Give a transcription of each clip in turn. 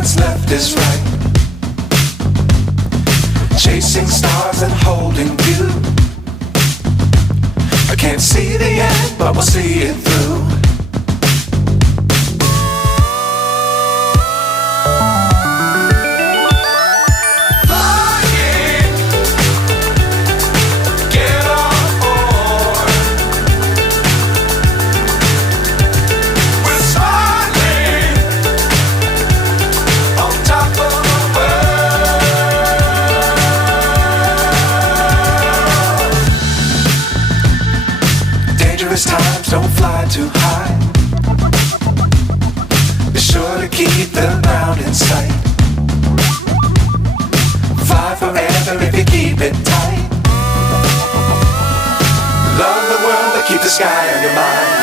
what's left is right. Chasing stars and holding you. I can't see the end, but we'll see it through. Times don't fly too high. Be sure to keep the ground in sight. Fly forever if you keep it tight. Love the world but keep the sky on your mind.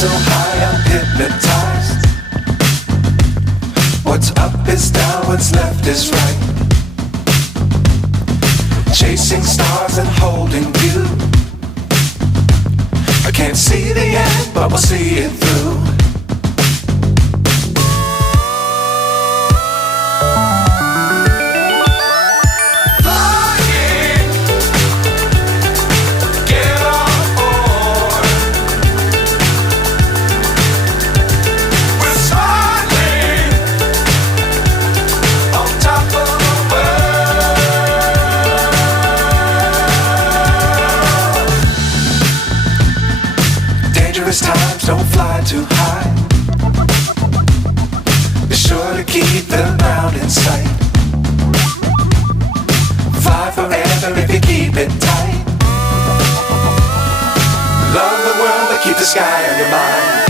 So high I'm hypnotized. What's up is down, what's left is right. Chasing stars and holding you. I can't see the end, but we'll see it through. Times don't fly too high. Be sure to keep the ground in sight. Fly forever if you keep it tight. Love the world but keep the sky on your mind.